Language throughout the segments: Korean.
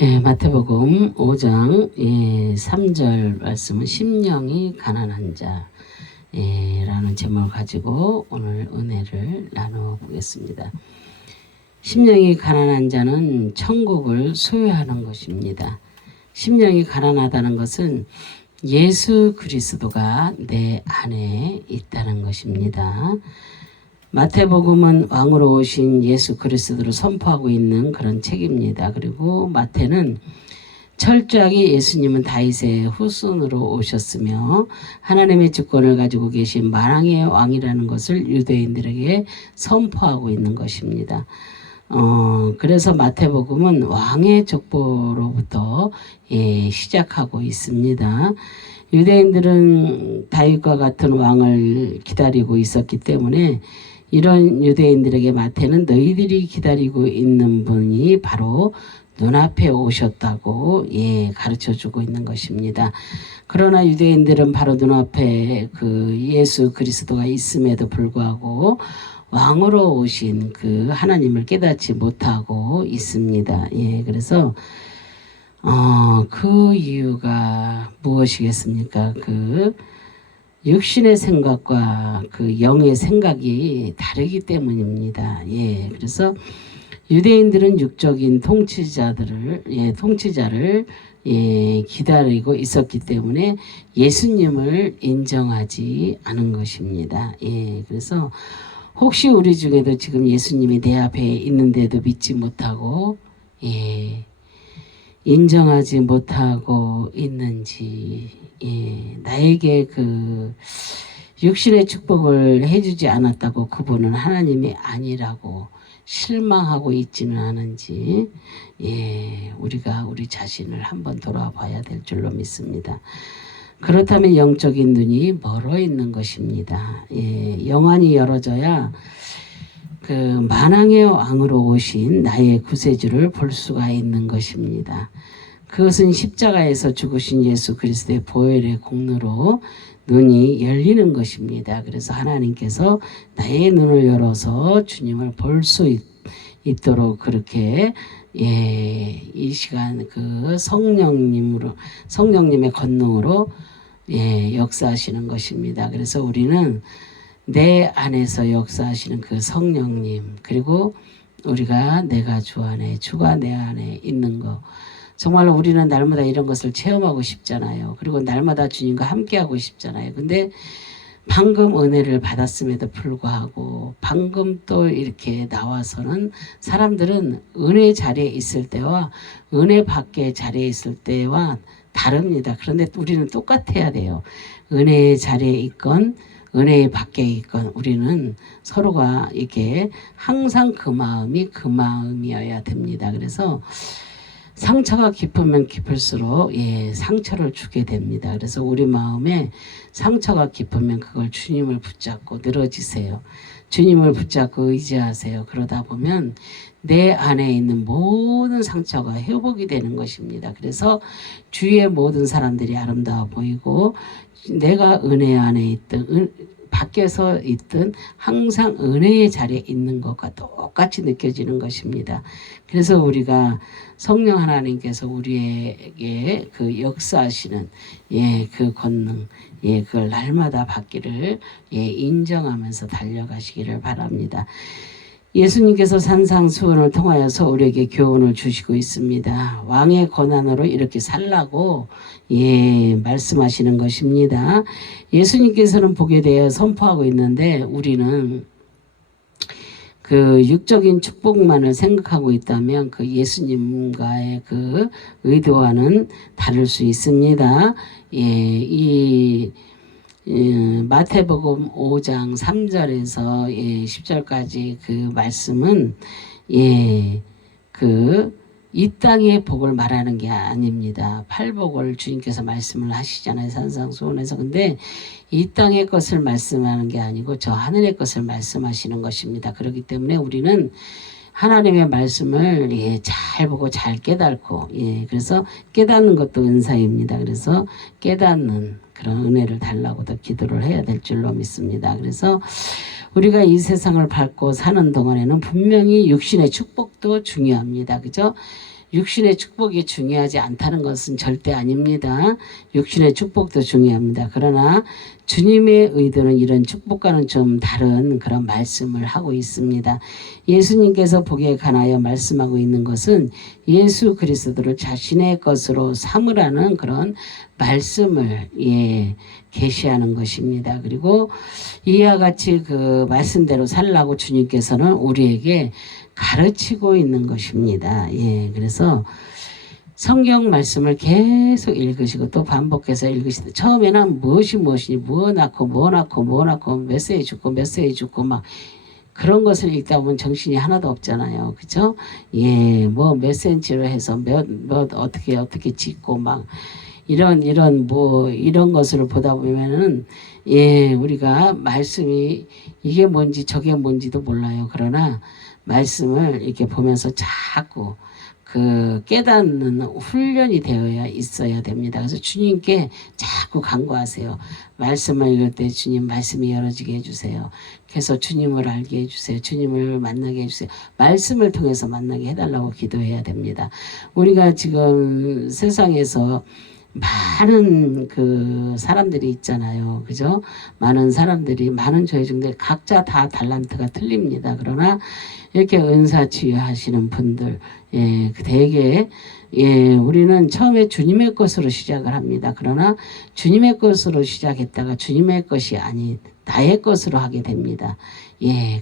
마태복음 5장 3절 말씀은 심령이 가난한 자 라는 제목을 가지고 오늘 은혜를 나눠보겠습니다. 심령이 가난한 자는 천국을 소유하는 것입니다. 심령이 가난하다는 것은 예수 그리스도가 내 안에 있다는 것입니다. 마태복음은 왕으로 오신 예수 그리스도를 선포하고 있는 그런 책입니다. 그리고 마태는 철저하게 예수님은 다윗의 후손으로 오셨으며 하나님의 주권을 가지고 계신 만왕의 왕이라는 것을 유대인들에게 선포하고 있는 것입니다. 그래서 마태복음은 왕의 족보로부터 시작하고 있습니다. 유대인들은 다윗과 같은 왕을 기다리고 있었기 때문에 이런 유대인들에게 마태는 너희들이 기다리고 있는 분이 바로 눈앞에 오셨다고 가르쳐주고 있는 것입니다. 그러나 유대인들은 바로 눈앞에 그 예수 그리스도가 있음에도 불구하고 왕으로 오신 그 하나님을 깨닫지 못하고 있습니다. 그래서 그 이유가 무엇이겠습니까? 그 육신의 생각과 그 영의 생각이 다르기 때문입니다. 그래서 유대인들은 육적인 통치자를 기다리고 있었기 때문에 예수님을 인정하지 않은 것입니다. 그래서 혹시 우리 중에도 지금 예수님이 내 앞에 있는데도 믿지 못하고 인정하지 못하고 있는지, 나에게 그 육신의 축복을 해주지 않았다고 그분은 하나님이 아니라고 실망하고 있지는 않은지, 우리가 우리 자신을 한번 돌아봐야 될 줄로 믿습니다. 그렇다면 영적인 눈이 멀어 있는 것입니다. 영안이 열어져야 그 만왕의 왕으로 오신 나의 구세주를 볼 수가 있는 것입니다. 그것은 십자가에서 죽으신 예수 그리스도의 보혈의 공로로 눈이 열리는 것입니다. 그래서 하나님께서 나의 눈을 열어서 주님을 볼 수 있도록 그렇게 이 시간 그 성령님의 권능으로 역사하시는 것입니다. 그래서 우리는 내 안에서 역사하시는 그 성령님, 그리고 우리가 내가 주 안에, 주가 내 안에 있는 것, 정말로 우리는 날마다 이런 것을 체험하고 싶잖아요. 그리고 날마다 주님과 함께하고 싶잖아요. 근데 방금 은혜를 받았음에도 불구하고 방금 또 이렇게 나와서는 사람들은 은혜 자리에 있을 때와 은혜 밖의 자리에 있을 때와 다릅니다. 그런데 우리는 똑같아야 돼요. 은혜의 자리에 있건 은혜의 밖에 있건 우리는 서로가 이렇게 항상 그 마음이어야 됩니다. 그래서 상처가 깊으면 깊을수록 상처를 주게 됩니다. 그래서 우리 마음에 상처가 깊으면 그걸 주님을 붙잡고 늘어지세요. 주님을 붙잡고 의지하세요. 그러다 보면 내 안에 있는 모든 상처가 회복이 되는 것입니다. 그래서 주위의 모든 사람들이 아름다워 보이고 내가 은혜 안에 있든 밖에서 있든 항상 은혜의 자리에 있는 것과 똑같이 느껴지는 것입니다. 그래서 우리가 성령 하나님께서 우리에게 그 역사하시는 그 권능 그걸 날마다 받기를 인정하면서 달려가시기를 바랍니다. 예수님께서 산상수훈을 통하여서 우리에게 교훈을 주시고 있습니다. 왕의 권한으로 이렇게 살라고 말씀하시는 것입니다. 예수님께서는 복에 대해 선포하고 있는데 우리는 그 육적인 축복만을 생각하고 있다면 그 예수님과의 그 의도와는 다를 수 있습니다. 마태복음 5장 3절에서 10절까지 그 말씀은 이 땅의 복을 말하는 게 아닙니다. 팔복을 주님께서 말씀을 하시잖아요. 산상수훈에서. 근데 이 땅의 것을 말씀하는 게 아니고 저 하늘의 것을 말씀하시는 것입니다. 그렇기 때문에 우리는 하나님의 말씀을 잘 보고 잘 깨닫고 그래서 깨닫는 것도 은사입니다. 그래서 깨닫는 그런 은혜를 달라고도 기도를 해야 될 줄로 믿습니다. 그래서 우리가 이 세상을 밟고 사는 동안에는 분명히 육신의 축복도 중요합니다. 그죠? 육신의 축복이 중요하지 않다는 것은 절대 아닙니다. 육신의 축복도 중요합니다. 그러나 주님의 의도는 이런 축복과는 좀 다른 그런 말씀을 하고 있습니다. 예수님께서 복에 관하여 말씀하고 있는 것은 예수 그리스도를 자신의 것으로 삼으라는 그런 말씀을 계시하는 것입니다. 그리고 이와 같이 그 말씀대로 살라고 주님께서는 우리에게 가르치고 있는 것입니다. 그래서 성경 말씀을 계속 읽으시고 또 반복해서 읽으시다. 처음에는 무엇이니 뭐 낳고 몇 세에 죽고 막 그런 것을 읽다 보면 정신이 하나도 없잖아요. 그죠? 뭐 몇 센치로 해서 몇 어떻게 짓고 막 이런 것을 보다 보면은 우리가 말씀이 이게 뭔지 저게 뭔지도 몰라요. 그러나 말씀을 이렇게 보면서 자꾸 그 깨닫는 훈련이 되어야 있어야 됩니다. 그래서 주님께 자꾸 간구하세요. 말씀을 읽을 때 주님 말씀이 열어지게 해주세요. 그래서 주님을 알게 해주세요. 주님을 만나게 해주세요. 말씀을 통해서 만나게 해달라고 기도해야 됩니다. 우리가 지금 세상에서 많은 그 사람들이 있잖아요. 그죠? 많은 사람들이 많은 조회 중에 각자 다 달란트가 틀립니다. 그러나 이렇게 은사치유하시는 분들 되게 우리는 처음에 주님의 것으로 시작을 합니다. 그러나 주님의 것으로 시작했다가 주님의 것이 아닌 나의 것으로 하게 됩니다.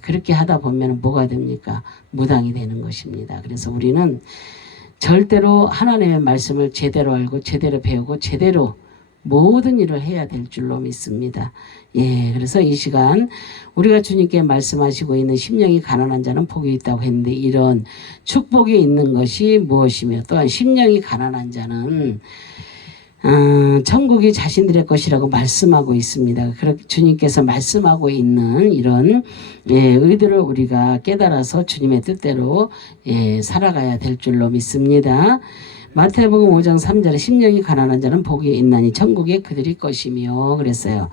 그렇게 하다 보면 뭐가 됩니까? 무당이 되는 것입니다. 그래서 우리는 절대로 하나님의 말씀을 제대로 알고 제대로 배우고 제대로 모든 일을 해야 될 줄로 믿습니다. 그래서 이 시간 우리가 주님께 말씀하시고 있는 심령이 가난한 자는 복이 있다고 했는데 이런 축복이 있는 것이 무엇이며 또한 심령이 가난한 자는 천국이 자신들의 것이라고 말씀하고 있습니다. 그렇게 주님께서 말씀하고 있는 이런 의도를 우리가 깨달아서 주님의 뜻대로 살아가야 될 줄로 믿습니다. 마태복음 5장 3절에 심령이 가난한 자는 복이 있나니 천국에 그들이 것이며 그랬어요.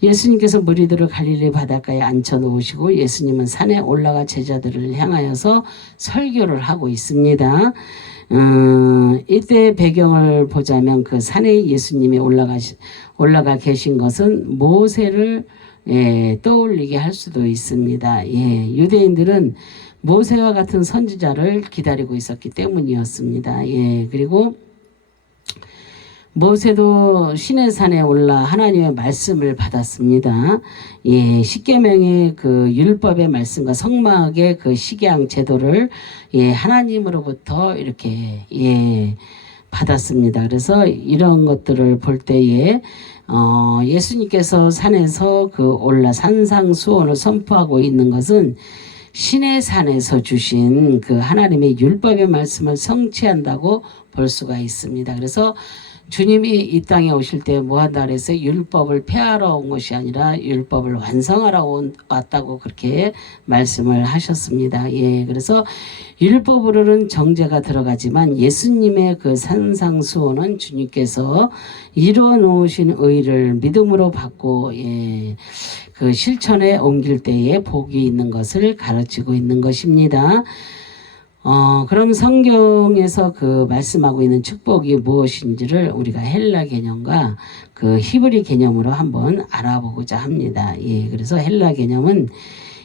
예수님께서 무리들을 갈릴리 바닷가에 앉혀놓으시고 예수님은 산에 올라가 제자들을 향하여서 설교를 하고 있습니다. 이때 배경을 보자면 그 산에 예수님이 올라가 계신 것은 모세를 떠올리게 할 수도 있습니다. 유대인들은 모세와 같은 선지자를 기다리고 있었기 때문이었습니다. 그리고 모세도 시내산에 올라 하나님의 말씀을 받았습니다. 십계명의 그 율법의 말씀과 성막의 그 식양 제도를 하나님으로부터 이렇게 받았습니다. 그래서 이런 것들을 볼 때에 예수님께서 산에서 그 올라 산상수훈을 선포하고 있는 것은 신의 산에서 주신 그 하나님의 율법의 말씀을 성취한다고 볼 수가 있습니다. 그래서 주님이 이 땅에 오실 때 뭐한다 그래서 율법을 폐하러 온 것이 아니라 율법을 완성하러 왔다고 그렇게 말씀을 하셨습니다. 그래서 율법으로는 정죄가 들어가지만 예수님의 그 산상수훈은 주님께서 이루어 놓으신 의를 믿음으로 받고 그 실천에 옮길 때에 복이 있는 것을 가르치고 있는 것입니다. 그럼 성경에서 그 말씀하고 있는 축복이 무엇인지를 우리가 헬라 개념과 그 히브리 개념으로 한번 알아보고자 합니다. 그래서 헬라 개념은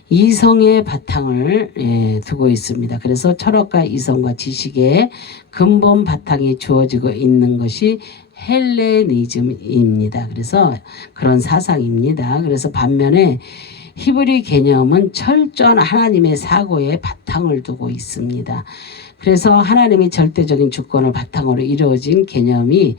이성의 바탕을 두고 있습니다. 그래서 철학과 이성과 지식의 근본 바탕이 주어지고 있는 것이 헬레니즘입니다. 그래서 그런 사상입니다. 그래서 반면에 히브리 개념은 철저한 하나님의 사고에 바탕을 두고 있습니다. 그래서 하나님이 절대적인 주권을 바탕으로 이루어진 개념이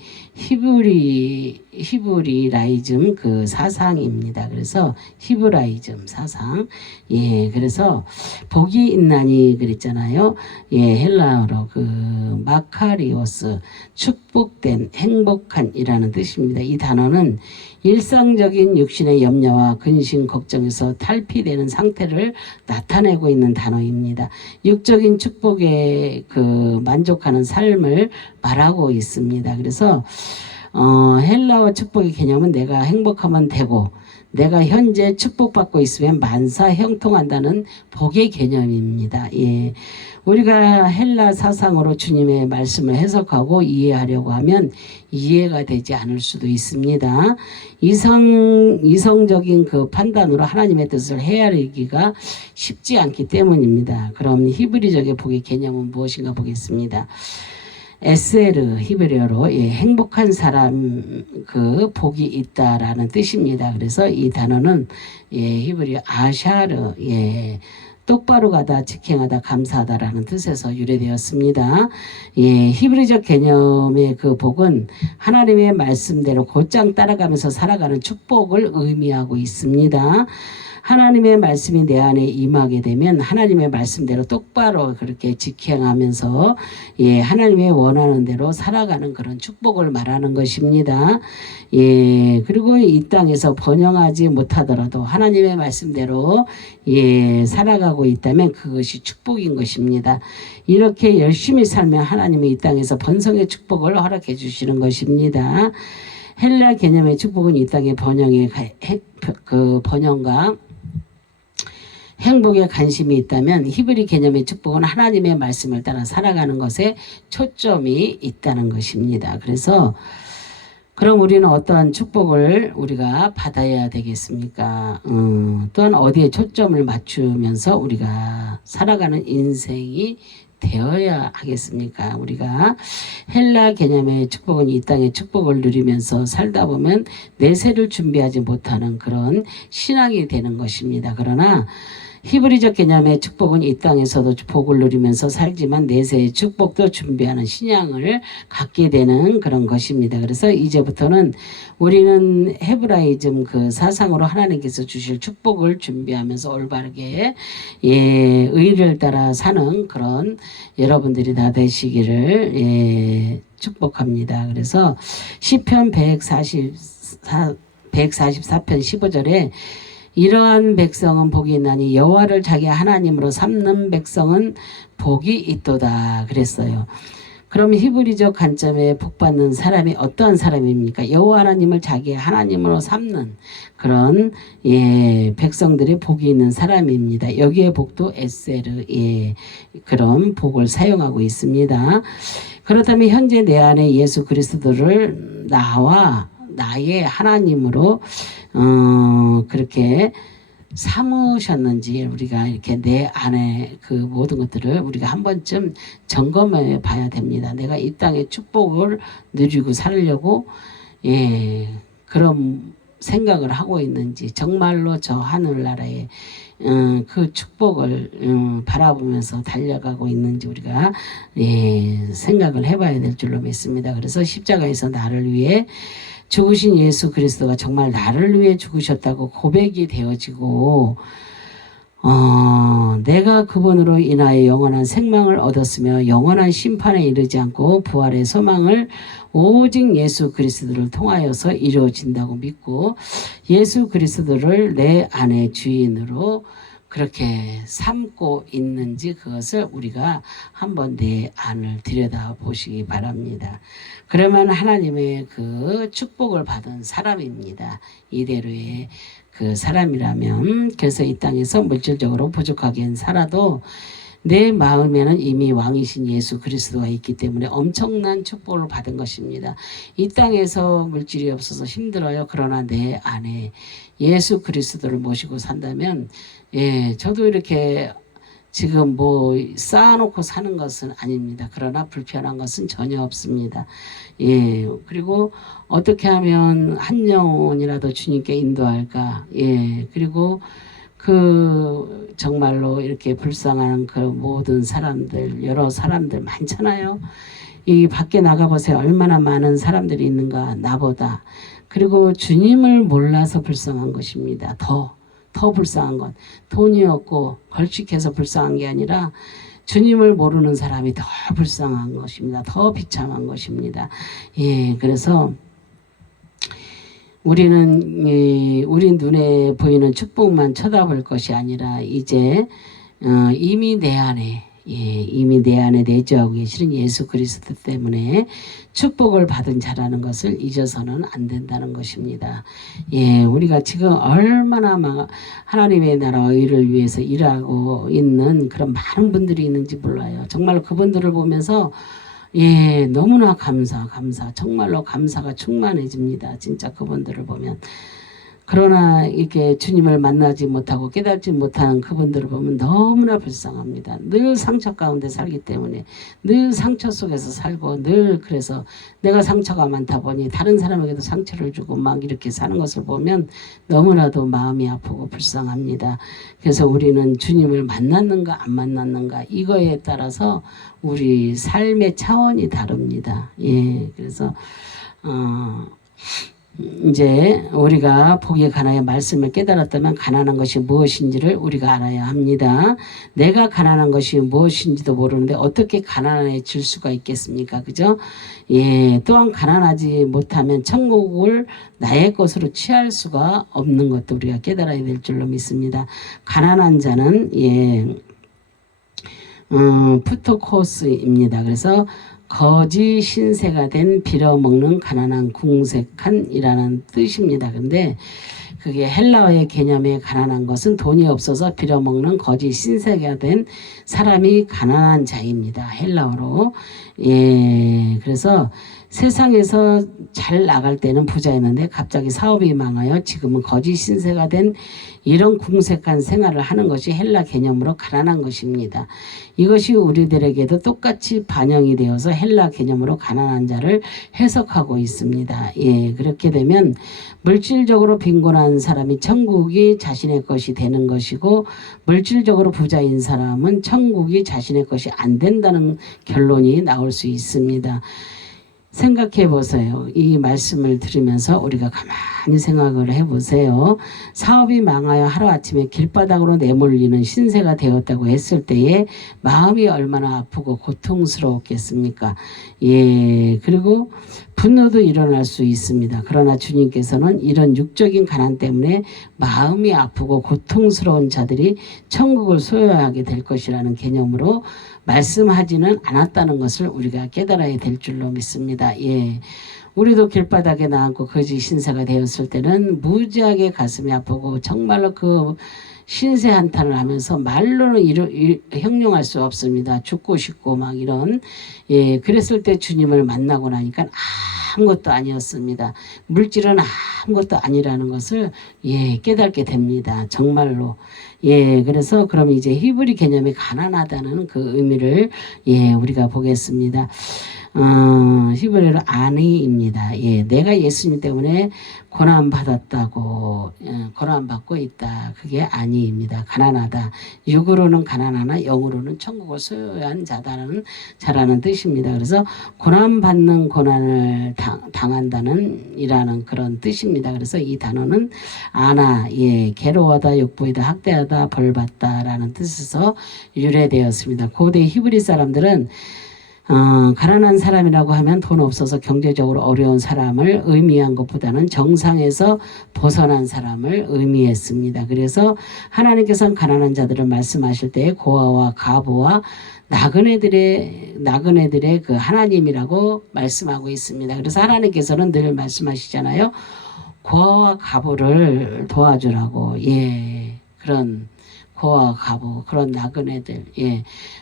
히브리라이즘 그 사상입니다. 그래서 히브라이즘 사상. 그래서 복이 있나니 그랬잖아요. 헬라어로 그 마카리오스 축복된 행복한이라는 뜻입니다. 이 단어는 일상적인 육신의 염려와 근심 걱정에서 탈피되는 상태를 나타내고 있는 단어입니다. 육적인 축복에 그 만족하는 삶을 말하고 있습니다. 그래서 헬라어 축복의 개념은 내가 행복하면 되고 내가 현재 축복받고 있으면 만사 형통한다는 복의 개념입니다. 예. 우리가 헬라 사상으로 주님의 말씀을 해석하고 이해하려고 하면 이해가 되지 않을 수도 있습니다. 이성적인 그 판단으로 하나님의 뜻을 헤아리기가 쉽지 않기 때문입니다. 그럼 히브리적의 복의 개념은 무엇인가 보겠습니다. 에세르 히브리어로 행복한 사람 그 복이 있다라는 뜻입니다. 그래서 이 단어는 히브리어 아샤르 똑바로 가다 직행하다 감사하다라는 뜻에서 유래되었습니다. 히브리적 개념의 그 복은 하나님의 말씀대로 곧장 따라가면서 살아가는 축복을 의미하고 있습니다. 하나님의 말씀이 내 안에 임하게 되면 하나님의 말씀대로 똑바로 그렇게 직행하면서 하나님의 원하는 대로 살아가는 그런 축복을 말하는 것입니다. 그리고 이 땅에서 번영하지 못하더라도 하나님의 말씀대로 살아가고 있다면 그것이 축복인 것입니다. 이렇게 열심히 살면 하나님이 이 땅에서 번성의 축복을 허락해 주시는 것입니다. 헬라 개념의 축복은 이 땅의 번영과 행복에 관심이 있다면 히브리 개념의 축복은 하나님의 말씀을 따라 살아가는 것에 초점이 있다는 것입니다. 그래서 그럼 우리는 어떠한 축복을 우리가 받아야 되겠습니까? 또한 어디에 초점을 맞추면서 우리가 살아가는 인생이 되어야 하겠습니까? 우리가 헬라 개념의 축복은 이 땅의 축복을 누리면서 살다 보면 내세를 준비하지 못하는 그런 신앙이 되는 것입니다. 그러나 히브리적 개념의 축복은 이 땅에서도 복을 누리면서 살지만 내세의 축복도 준비하는 신앙을 갖게 되는 그런 것입니다. 그래서 이제부터는 우리는 헤브라이즘 그 사상으로 하나님께서 주실 축복을 준비하면서 올바르게 의를 따라 사는 그런 여러분들이 다 되시기를 축복합니다. 그래서 시편 144편 15절에 이러한 백성은 복이 있나니 여호와를 자기 하나님으로 삼는 백성은 복이 있도다 그랬어요. 그럼 히브리적 관점에 복받는 사람이 어떤 사람입니까? 여호와 하나님을 자기 하나님으로 삼는 그런 백성들이 복이 있는 사람입니다. 여기에 복도 에세르 그런 복을 사용하고 있습니다. 그렇다면 현재 내 안에 예수 그리스도를 나의 하나님으로 그렇게 삼으셨는지 우리가 이렇게 내 안에 그 모든 것들을 우리가 한 번쯤 점검해 봐야 됩니다. 내가 이 땅의 축복을 누리고 살려고 그런 생각을 하고 있는지 정말로 저 하늘나라의 그 축복을 바라보면서 달려가고 있는지 우리가 생각을 해봐야 될 줄로 믿습니다. 그래서 십자가에서 나를 위해 죽으신 예수 그리스도가 정말 나를 위해 죽으셨다고 고백이 되어지고 내가 그분으로 인하여 영원한 생명을 얻었으며 영원한 심판에 이르지 않고 부활의 소망을 오직 예수 그리스도를 통하여서 이루어진다고 믿고 예수 그리스도를 내 안의 주인으로 그렇게 삼고 있는지 그것을 우리가 한번 내 안을 들여다보시기 바랍니다. 그러면 하나님의 그 축복을 받은 사람입니다. 이대로의 그 사람이라면 그래서 이 땅에서 물질적으로 부족하게 살아도 내 마음에는 이미 왕이신 예수 그리스도가 있기 때문에 엄청난 축복을 받은 것입니다. 이 땅에서 물질이 없어서 힘들어요. 그러나 내 안에 예수 그리스도를 모시고 산다면 저도 이렇게 지금 뭐 쌓아놓고 사는 것은 아닙니다. 그러나 불편한 것은 전혀 없습니다. 그리고 어떻게 하면 한 영혼이라도 주님께 인도할까? 그리고 그 정말로 이렇게 불쌍한 그 모든 사람들, 여러 사람들 많잖아요. 이 밖에 나가보세요. 얼마나 많은 사람들이 있는가, 나보다. 그리고 주님을 몰라서 불쌍한 것입니다. 더 불쌍한 건 돈이 없고 걸쭉해서 불쌍한 게 아니라 주님을 모르는 사람이 더 불쌍한 것입니다. 더 비참한 것입니다. 그래서 우리는 우리 눈에 보이는 축복만 쳐다볼 것이 아니라 이제 이미 내 안에 예, 이미 내 안에 내주하고 계시는 예수 그리스도 때문에 축복을 받은 자라는 것을 잊어서는 안 된다는 것입니다. 예, 우리가 지금 얼마나 하나님의 나라 의를 위해서 일하고 있는 그런 많은 분들이 있는지 몰라요. 정말 그분들을 보면서 예, 너무나 감사. 정말로 감사가 충만해집니다. 진짜 그분들을 보면. 그러나 이렇게 주님을 만나지 못하고 깨닫지 못하는 그분들을 보면 너무나 불쌍합니다. 늘 상처 가운데 살기 때문에 늘 상처 속에서 살고 늘 그래서 내가 상처가 많다 보니 다른 사람에게도 상처를 주고 막 이렇게 사는 것을 보면 너무나도 마음이 아프고 불쌍합니다. 그래서 우리는 주님을 만났는가 안 만났는가 이거에 따라서 우리 삶의 차원이 다릅니다. 예, 그래서 이제 우리가 복에 관하여 말씀을 깨달았다면 가난한 것이 무엇인지를 우리가 알아야 합니다. 내가 가난한 것이 무엇인지도 모르는데 어떻게 가난해질 수가 있겠습니까? 그죠? 예, 또한 가난하지 못하면 천국을 나의 것으로 취할 수가 없는 것도 우리가 깨달아야 될 줄로 믿습니다. 가난한 자는 푸토코스입니다. 그래서 거지 신세가 된 빌어먹는 가난한 궁색한이라는 뜻입니다. 근데 그게 헬라어의 개념의 가난한 것은 돈이 없어서 빌어먹는 거지 신세가 된 사람이 가난한 자입니다. 헬라어로. 예, 그래서 세상에서 잘 나갈 때는 부자였는데 갑자기 사업이 망하여 지금은 거지 신세가 된 이런 궁색한 생활을 하는 것이 헬라 개념으로 가난한 것입니다. 이것이 우리들에게도 똑같이 반영이 되어서 헬라 개념으로 가난한 자를 해석하고 있습니다. 예, 그렇게 되면 물질적으로 빈곤한 사람이 천국이 자신의 것이 되는 것이고 물질적으로 부자인 사람은 천국이 자신의 것이 안 된다는 결론이 나올 수 있습니다. 생각해 보세요. 이 말씀을 들으면서 우리가 가만히 생각을 해보세요. 사업이 망하여 하루아침에 길바닥으로 내몰리는 신세가 되었다고 했을 때에 마음이 얼마나 아프고 고통스러웠겠습니까? 예, 그리고 분노도 일어날 수 있습니다. 그러나 주님께서는 이런 육적인 가난 때문에 마음이 아프고 고통스러운 자들이 천국을 소유하게 될 것이라는 개념으로 말씀하지는 않았다는 것을 우리가 깨달아야 될 줄로 믿습니다. 예, 우리도 길바닥에 나앉고 거지 신세가 되었을 때는 무지하게 가슴이 아프고 정말로 그 신세 한탄을 하면서 말로는 형용할 수 없습니다. 죽고 싶고 막 이런. 예, 그랬을 때 주님을 만나고 나니까 아무것도 아니었습니다. 물질은 아무것도 아니라는 것을 깨닫게 됩니다. 정말로. 예, 그래서 그럼 이제 히브리 개념이 가난하다는 그 의미를 우리가 보겠습니다. 히브리어로 아니입니다. 예, 내가 예수님 때문에 고난받았다고, 고난받고 있다. 그게 아니입니다. 가난하다. 육으로는 가난하나 영으로는 천국을 소유한 자라는 뜻입니다. 그래서 고난받는 고난을 당한다는 이라는 그런 뜻입니다. 그래서 이 단어는 아나, 괴로워하다, 욕보이다, 학대하다, 벌받다라는 뜻에서 유래되었습니다. 고대 히브리 사람들은 가난한 사람이라고 하면 돈 없어서 경제적으로 어려운 사람을 의미한 것보다는 정상에서 벗어난 사람을 의미했습니다. 그래서 하나님께서는 가난한 자들을 말씀하실 때 고아와 가부와 나그네들의 그 하나님이라고 말씀하고 있습니다. 그래서 하나님께서는 늘 말씀하시잖아요. 고아와 가부를 도와주라고. 그런 고아 가부 그런 나그네들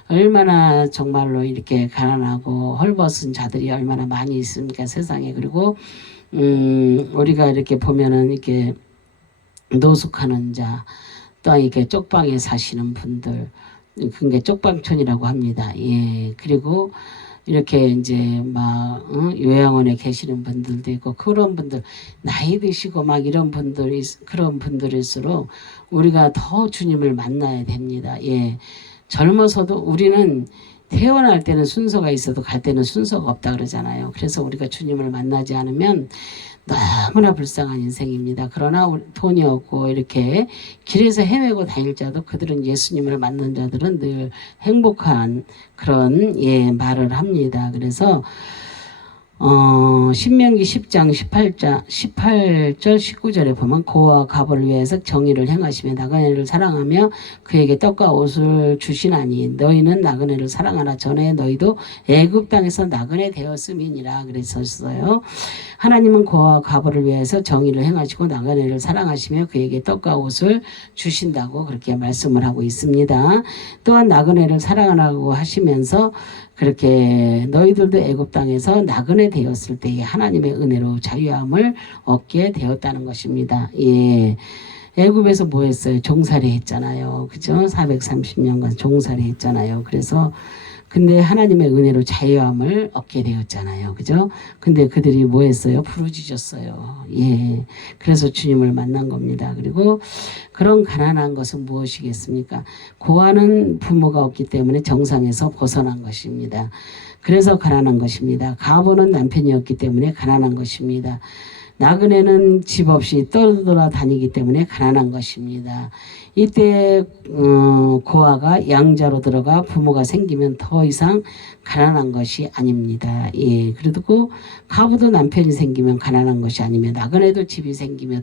얼마나 정말로 이렇게 가난하고 헐벗은 자들이 얼마나 많이 있습니까 세상에. 그리고 우리가 이렇게 보면은 이렇게 노숙하는 자 또 이렇게 쪽방에 사시는 분들 그게 쪽방촌이라고 합니다. 그리고 이렇게 이제 막 요양원에 계시는 분들도 있고 그런 분들 나이 드시고 막 이런 분들이 그런 분들일수록 우리가 더 주님을 만나야 됩니다. 젊어서도 우리는 태어날 때는 순서가 있어도 갈 때는 순서가 없다 그러잖아요. 그래서 우리가 주님을 만나지 않으면 너무나 불쌍한 인생입니다. 그러나 돈이 없고 이렇게 길에서 헤매고 다닐 자도 그들은 예수님을 만난 자들은 늘 행복한 그런 말을 합니다. 그래서 신명기 10장 18절 19절에 보면 고와 가보를 위해서 정의를 행하시며 나그네를 사랑하며 그에게 떡과 옷을 주시나니 너희는 나그네를 사랑하라. 전에 너희도 애굽 땅에서 나그네 되었음이니라 그랬었어요. 하나님은 고와 가보를 위해서 정의를 행하시고 나그네를 사랑하시며 그에게 떡과 옷을 주신다고 그렇게 말씀을 하고 있습니다. 또한 나그네를 사랑하라고 하시면서 그렇게 너희들도 애굽 땅에서 나그네 되었을 때에 하나님의 은혜로 자유함을 얻게 되었다는 것입니다. 예. 애굽에서 뭐 했어요? 종살이 했잖아요. 그죠? 430년간 종살이 했잖아요. 그래서 근데 하나님의 은혜로 자유함을 얻게 되었잖아요. 그죠? 근데 그들이 뭐 했어요? 부르짖었어요. 예. 그래서 주님을 만난 겁니다. 그리고 그런 가난한 것은 무엇이겠습니까? 고아는 부모가 없기 때문에 정상에서 벗어난 것입니다. 그래서 가난한 것입니다. 가보는 남편이 없기 때문에 가난한 것입니다. 나그네는 집 없이 떠돌아다니기 때문에 가난한 것입니다. 이때 고아가 양자로 들어가 부모가 생기면 더 이상 가난한 것이 아닙니다. 예, 그리고 가부도 남편이 생기면 가난한 것이 아니며 나그네도 집이 생기며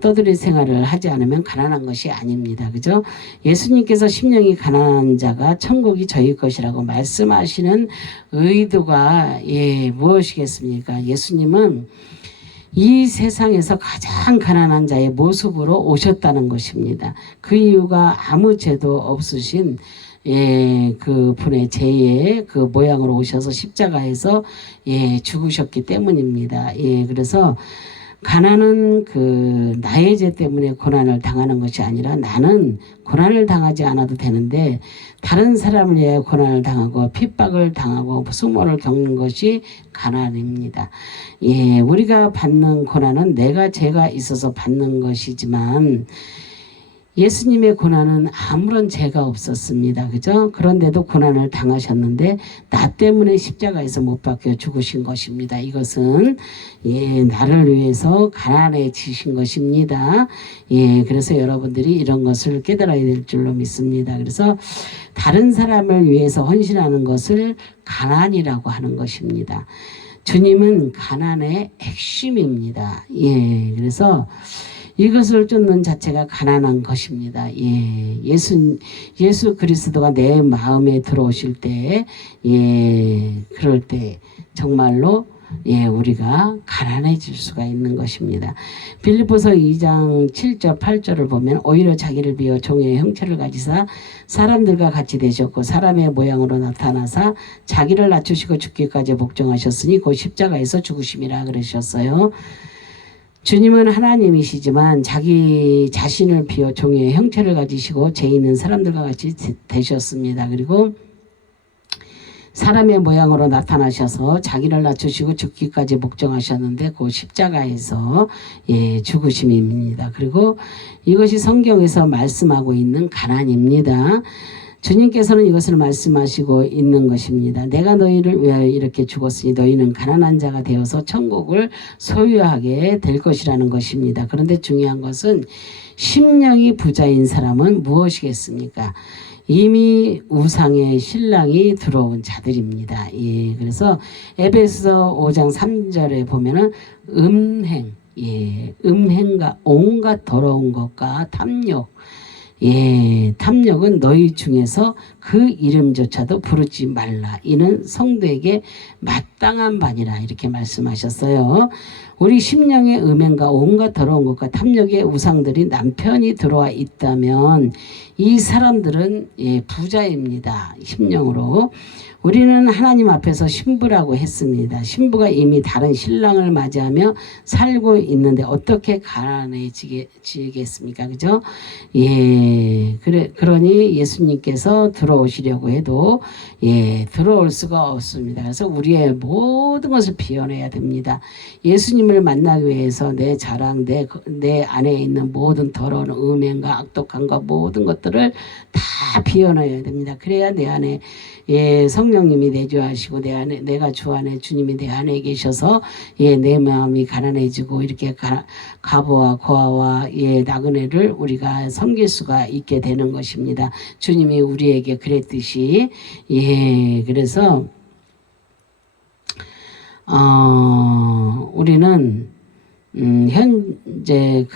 떠돌이 생활을 하지 않으면 가난한 것이 아닙니다. 그죠? 예수님께서 심령이 가난한 자가 천국이 저희 것이라고 말씀하시는 의도가 무엇이겠습니까? 예수님은 이 세상에서 가장 가난한 자의 모습으로 오셨다는 것입니다. 그 이유가 아무 죄도 없으신 그 분의 죄의 그 모양으로 오셔서 십자가에서 죽으셨기 때문입니다. 그래서 가난은 그 나의 죄 때문에 고난을 당하는 것이 아니라 나는 고난을 당하지 않아도 되는데 다른 사람을 위해 고난을 당하고 핍박을 당하고 수모를 겪는 것이 가난입니다. 우리가 받는 고난은 내가 죄가 있어서 받는 것이지만 예수님의 고난은 아무런 죄가 없었습니다. 그죠? 그런데도 고난을 당하셨는데 나 때문에 십자가에서 못 박혀 죽으신 것입니다. 이것은 나를 위해서 가난해지신 것입니다. 그래서 여러분들이 이런 것을 깨달아야 될 줄로 믿습니다. 그래서 다른 사람을 위해서 헌신하는 것을 가난이라고 하는 것입니다. 주님은 가난의 핵심입니다. 그래서 이것을 쫓는 자체가 가난한 것입니다. 예수 그리스도가 내 마음에 들어오실 때, 그럴 때 정말로 우리가 가난해질 수가 있는 것입니다. 빌립보서 2장 7절 8절을 보면 오히려 자기를 비워 종의 형체를 가지사 사람들과 같이 되셨고 사람의 모양으로 나타나사 자기를 낮추시고 죽기까지 복종하셨으니 곧 십자가에서 죽으심이라 그러셨어요. 주님은 하나님이시지만 자기 자신을 비워 종의 형체를 가지시고 죄 있는 사람들과 같이 되셨습니다. 그리고 사람의 모양으로 나타나셔서 자기를 낮추시고 죽기까지 복종하셨는데 그 십자가에서 죽으심입니다. 그리고 이것이 성경에서 말씀하고 있는 가난입니다. 주님께서는 이것을 말씀하시고 있는 것입니다. 내가 너희를 위하여 이렇게 죽었으니 너희는 가난한 자가 되어서 천국을 소유하게 될 것이라는 것입니다. 그런데 중요한 것은 심령이 부자인 사람은 무엇이겠습니까? 이미 우상의 신랑이 들어온 자들입니다. 그래서 에베소 5장 3절에 보면은 음행과 온갖 더러운 것과 탐욕, 탐욕은 너희 중에서 그 이름조차도 부르지 말라. 이는 성도에게 마땅한 바니라. 이렇게 말씀하셨어요. 우리 심령의 음행과 온갖 더러운 것과 탐욕의 우상들이 남편이 들어와 있다면 이 사람들은 부자입니다. 심령으로. 우리는 하나님 앞에서 신부라고 했습니다. 신부가 이미 다른 신랑을 맞이하며 살고 있는데 어떻게 가난해지겠습니까? 그죠? 그러니 예수님께서 들어오시려고 해도 들어올 수가 없습니다. 그래서 우리의 모든 것을 비워내야 됩니다. 예수님을 만나기 위해서 내 자랑, 내 안에 있는 모든 더러운 음행과 악독함과 모든 것들을 다 비워내야 됩니다. 그래야 내 안에 성령님이 내주하시고 내가 주 안에 주님이 내 안에 계셔서 내 마음이 가난해지고 이렇게 가보와 고아와 나그네를 우리가 섬길 수가 있게 되는 것입니다. 주님이 우리에게 그랬듯이 그래서 우리는 현재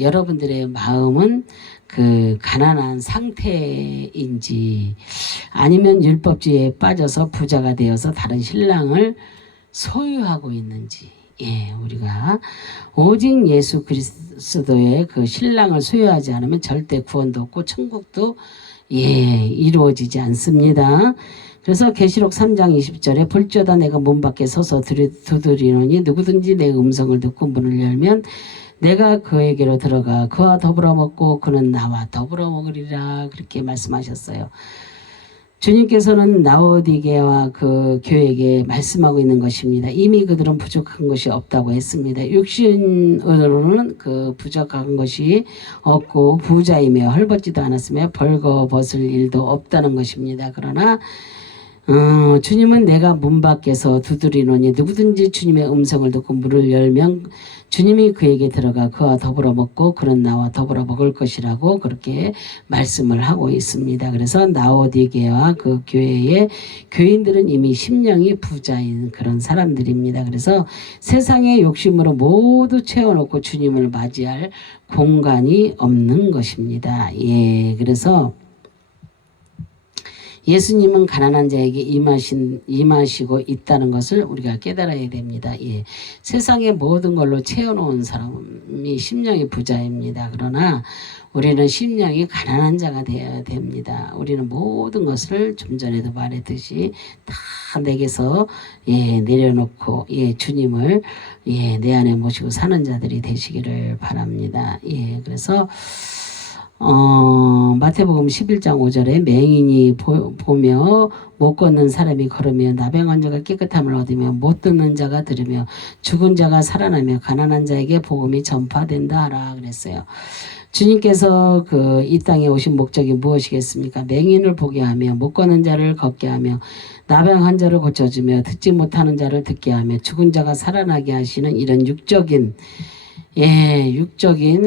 여러분들의 마음은 그 가난한 상태인지 아니면 율법주의에 빠져서 부자가 되어서 다른 신랑을 소유하고 있는지, 우리가 오직 예수 그리스도의 그 신랑을 소유하지 않으면 절대 구원도 없고 천국도 이루어지지 않습니다. 그래서 계시록 3장 20절에 볼지어다 내가 문 밖에 서서 두드리노니 누구든지 내 음성을 듣고 문을 열면 내가 그에게로 들어가 그와 더불어 먹고 그는 나와 더불어 먹으리라, 그렇게 말씀하셨어요. 주님께서는 라오디게와 그 교회에게 말씀하고 있는 것입니다. 이미 그들은 부족한 것이 없다고 했습니다. 육신으로는 그 부족한 것이 없고 부자이며 헐벗지도 않았으며 벌거벗을 일도 없다는 것입니다. 그러나 주님은 내가 문 밖에서 두드리노니 누구든지 주님의 음성을 듣고 문을 열면 주님이 그에게 들어가 그와 더불어 먹고 그는 나와 더불어 먹을 것이라고 그렇게 말씀을 하고 있습니다. 그래서 라오디게와 그 교회의 교인들은 이미 심령이 부자인 그런 사람들입니다. 그래서 세상의 욕심으로 모두 채워놓고 주님을 맞이할 공간이 없는 것입니다. 그래서 예수님은 가난한 자에게 임하시고 있다는 것을 우리가 깨달아야 됩니다. 세상의 모든 걸로 채워놓은 사람이 심령이 부자입니다. 그러나 우리는 심령이 가난한 자가 되어야 됩니다. 우리는 모든 것을 좀 전에도 말했듯이 다 내게서 내려놓고 주님을 내 안에 모시고 사는 자들이 되시기를 바랍니다. 그래서 마태복음 11장 5절에 맹인이 보며 못 걷는 사람이 걸으며 나병한 자가 깨끗함을 얻으며 못 듣는 자가 들으며 죽은 자가 살아나며 가난한 자에게 복음이 전파된다 하라 그랬어요. 주님께서 이 땅에 오신 목적이 무엇이겠습니까? 맹인을 보게 하며 못 걷는 자를 걷게 하며 나병한 자를 고쳐주며 듣지 못하는 자를 듣게 하며 죽은 자가 살아나게 하시는 이런 육적인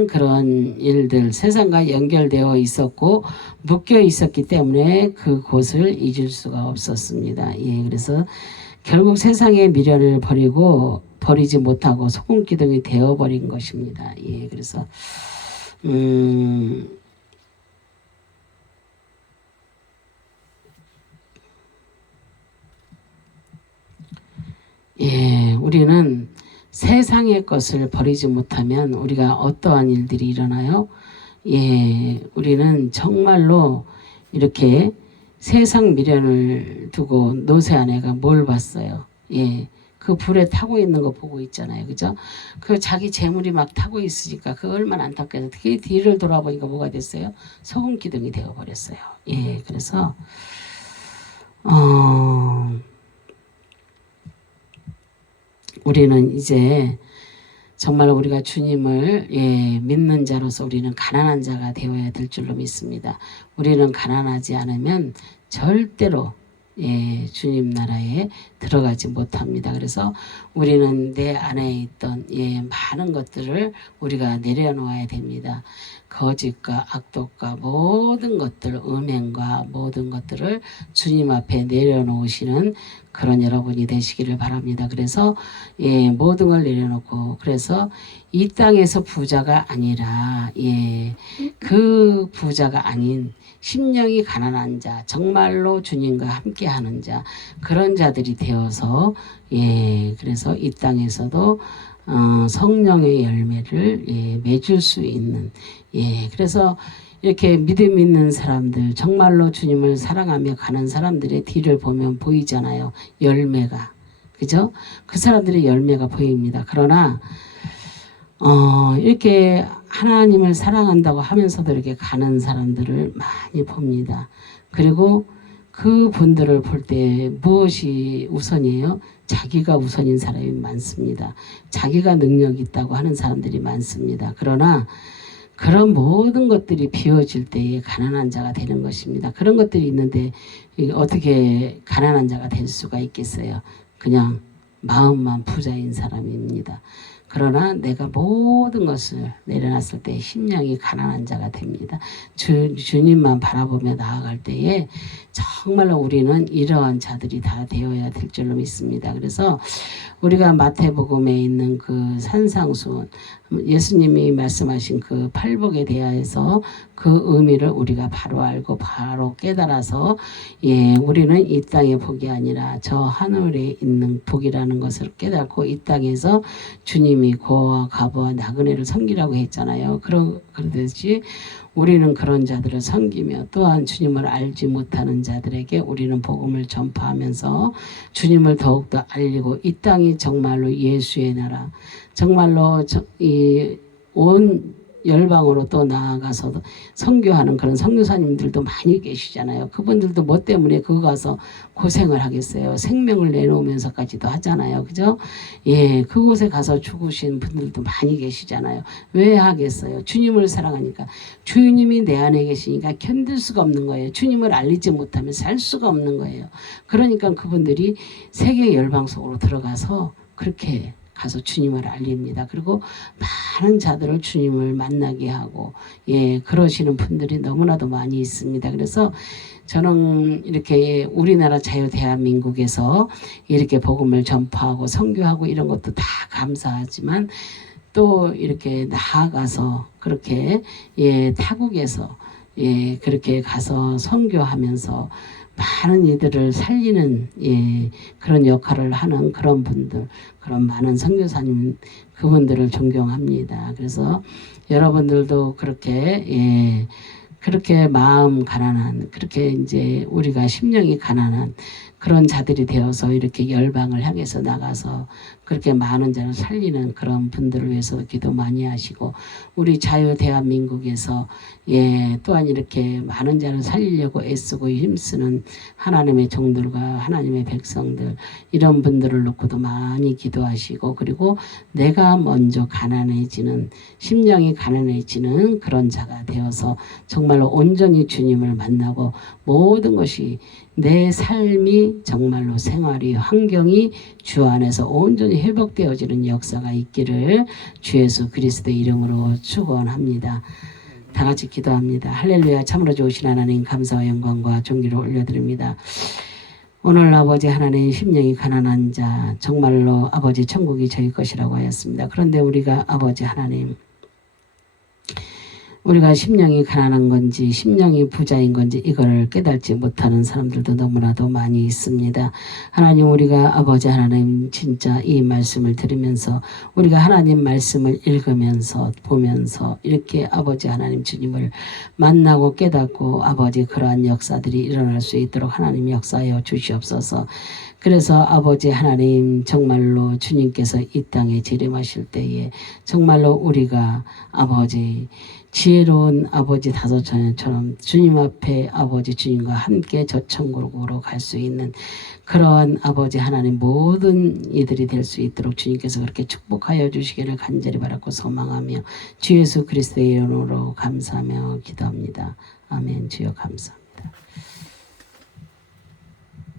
그런 일들, 세상과 연결되어 있었고 묶여 있었기 때문에 그곳을 잊을 수가 없었습니다. 그래서 결국 세상의 미련을 버리지 못하고 소금기둥이 되어버린 것입니다. 그래서 우리는 세상의 것을 버리지 못하면 우리가 어떠한 일들이 일어나요? 우리는 정말로 이렇게 세상 미련을 두고 노새 아내가 뭘 봤어요? 그 불에 타고 있는 거 보고 있잖아요. 그죠? 그 자기 재물이 막 타고 있으니까 그 얼마나 안타까워서 그 뒤를 돌아보니까 뭐가 됐어요? 소금 기둥이 되어버렸어요. 그래서 우리는 이제 정말 우리가 주님을 믿는 자로서 우리는 가난한 자가 되어야 될 줄로 믿습니다. 우리는 가난하지 않으면 절대로 주님 나라에 들어가지 못합니다. 그래서 우리는 내 안에 있던 많은 것들을 우리가 내려놓아야 됩니다. 거짓과 악독과 모든 것들, 음행과 모든 것들을 주님 앞에 내려놓으시는 그런 여러분이 되시기를 바랍니다. 그래서 모든 걸 내려놓고, 그래서 이 땅에서 부자가 아니라 그 부자가 아닌 심령이 가난한 자, 정말로 주님과 함께하는 자, 그런 자들이 되어서 그래서 이 땅에서도 성령의 열매를 맺을 수 있는 그래서 이렇게 믿음 있는 사람들, 정말로 주님을 사랑하며 가는 사람들의 뒤를 보면 보이잖아요. 열매가. 그죠? 그 사람들의 열매가 보입니다. 그러나 이렇게 하나님을 사랑한다고 하면서도 이렇게 가는 사람들을 많이 봅니다. 그리고 그 분들을 볼 때 무엇이 우선이에요? 자기가 우선인 사람이 많습니다. 자기가 능력이 있다고 하는 사람들이 많습니다. 그러나 그런 모든 것들이 비워질 때에 가난한 자가 되는 것입니다. 그런 것들이 있는데 어떻게 가난한 자가 될 수가 있겠어요? 그냥 마음만 부자인 사람입니다. 그러나 내가 모든 것을 내려놨을 때 심령이 가난한 자가 됩니다. 주님만 바라보며 나아갈 때에 정말로 우리는 이러한 자들이 다 되어야 될 줄로 믿습니다. 그래서 우리가 마태복음에 있는 그 산상수훈, 예수님이 말씀하신 그 팔복에 대하여서 그 의미를 우리가 바로 알고 바로 깨달아서 우리는 이 땅의 복이 아니라 저 하늘에 있는 복이라는 것을 깨닫고 이 땅에서 주님이 고와 가부와 나그네를 섬기라고 했잖아요. 그러듯이 우리는 그런 자들을 섬기며 또한 주님을 알지 못하는 자들에게 우리는 복음을 전파하면서 주님을 더욱더 알리고 이 땅이 정말로 예수의 나라, 정말로 온 열방으로 또 나아가서 선교하는 그런 선교사님들도 많이 계시잖아요. 그분들도 뭐 때문에 그거 가서 고생을 하겠어요. 생명을 내놓으면서까지도 하잖아요. 그죠? 그곳에 가서 죽으신 분들도 많이 계시잖아요. 왜 하겠어요? 주님을 사랑하니까. 주님이 내 안에 계시니까 견딜 수가 없는 거예요. 주님을 알리지 못하면 살 수가 없는 거예요. 그러니까 그분들이 세계 열방 속으로 들어가서 그렇게 가서 주님을 알립니다. 그리고 많은 자들을 주님을 만나게 하고 그러시는 분들이 너무나도 많이 있습니다. 그래서 저는 이렇게 우리나라 자유 대한민국에서 이렇게 복음을 전파하고 선교하고 이런 것도 다 감사하지만 또 이렇게 나아가서 그렇게 타국에서 그렇게 가서 선교하면서 많은 이들을 살리는 그런 역할을 하는 그런 분들, 그런 많은 선교사님 그분들을 존경합니다. 그래서 여러분들도 그렇게 그렇게 마음 가난한, 그렇게 이제 우리가 심령이 가난한 그런 자들이 되어서 이렇게 열방을 향해서 나가서 그렇게 많은 자를 살리는 그런 분들을 위해서 기도 많이 하시고, 우리 자유 대한민국에서 또한 이렇게 많은 자를 살리려고 애쓰고 힘쓰는 하나님의 종들과 하나님의 백성들, 이런 분들을 놓고도 많이 기도하시고, 그리고 내가 먼저 가난해지는, 심령이 가난해지는 그런 자가 되어서 정말로 온전히 주님을 만나고 모든 것이 내 삶이 정말로 생활이 환경이 주 안에서 온전히 회복되어지는 역사가 있기를 주 예수 그리스도의 이름으로 축원합니다. 다 같이 기도합니다. 할렐루야. 참으로 좋으신 하나님 감사와 영광과 존귀를 올려드립니다. 오늘 아버지 하나님, 심령이 가난한 자 정말로 아버지 천국이 저희 것이라고 하였습니다. 그런데 우리가 아버지 하나님, 우리가 심령이 가난한 건지 심령이 부자인 건지 이걸 깨닫지 못하는 사람들도 너무나도 많이 있습니다. 하나님, 우리가 아버지 하나님 진짜 이 말씀을 들으면서 우리가 하나님 말씀을 읽으면서 보면서 이렇게 아버지 하나님 주님을 만나고 깨닫고 아버지 그러한 역사들이 일어날 수 있도록 하나님 역사하여 주시옵소서. 그래서 아버지 하나님 정말로 주님께서 이 땅에 재림하실 때에 정말로 우리가 아버지 지혜로운 아버지 다섯처녀처럼 주님 앞에 아버지 주님과 함께 저 천국으로 갈 수 있는 그러한 아버지 하나님 모든 이들이 될 수 있도록 주님께서 그렇게 축복하여 주시기를 간절히 바라고 소망하며 주 예수 그리스도의 이름으로 감사하며 기도합니다. 아멘. 주여 감사합니다.